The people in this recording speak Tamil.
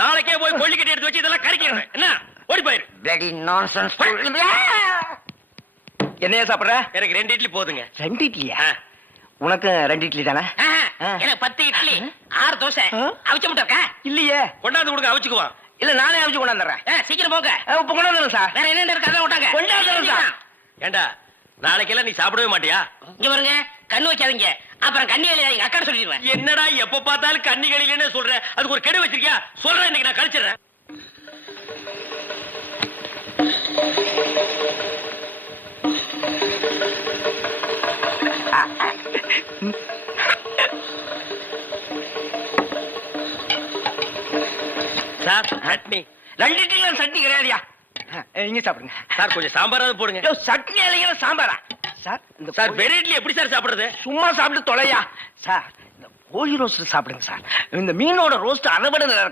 நாளைக்கே போய் கொல்லிக்கட்டி எடுத்து வச்சு இதெல்லாம் கறிக்கிறேன். என்ன ஓடி போயிரு. bloody nonsense. என்னையா சாப்பிடுற? எனக்கு 2 இட்லி போதுங்க. 2 இட்லியா? உனக்கு 2 இட்லி தானே? எனக்கு 10 இட்லி 6 தோசை அவிச்ச முட்டை இருக்கா? இல்லையே. கொண்டாந்து கொடுங்க, அவிச்சுக்குவான். இல்ல நானே அவிச்சு கொண்டாந்துறேன். சீக்கிரம் போங்க. இப்ப கொண்டாந்துறேன் சார். வேற என்ன இருக்கு அதான் விட்டாங்க. கொண்டாந்துறேன் சார். ஏண்டா நாளைக்கெல்லாம் நீ சாப்பிடவே மாட்டியா? இங்க பாருங்க, கண்ணு வைக்காதீங்க, அப்புறம் கண்ணி வேலையா எங்க அக்கா சொல்லிடுவேன். என்னடா எப்ப பார்த்தாலும் கண்ணி கழிலன்னு சொல்ற? அதுக்கு ஒரு கெடு வச்சிருக்கியா? சொல்றேன், இன்னைக்கு நான் கழிச்சிடுறேன். சார் சட்னி. 2 இட்லி சட்னி கிடையாதுயா. இங்க சாப்பிடுங்க சார். கொஞ்சம் சாம்பாராவது போடுங்க. சட்னி இல்லைங்க சாம்பாரா சார்? இந்த சார் வெறும் இட்லி எப்படி சார் சாப்பிடுறது? சும்மா சாப்பிட்டு தொலையா சார். இந்த கோழி ரோஸ்ட் சாப்பிடுங்க சார். இந்த மீனோட ரோஸ்ட் அதை விட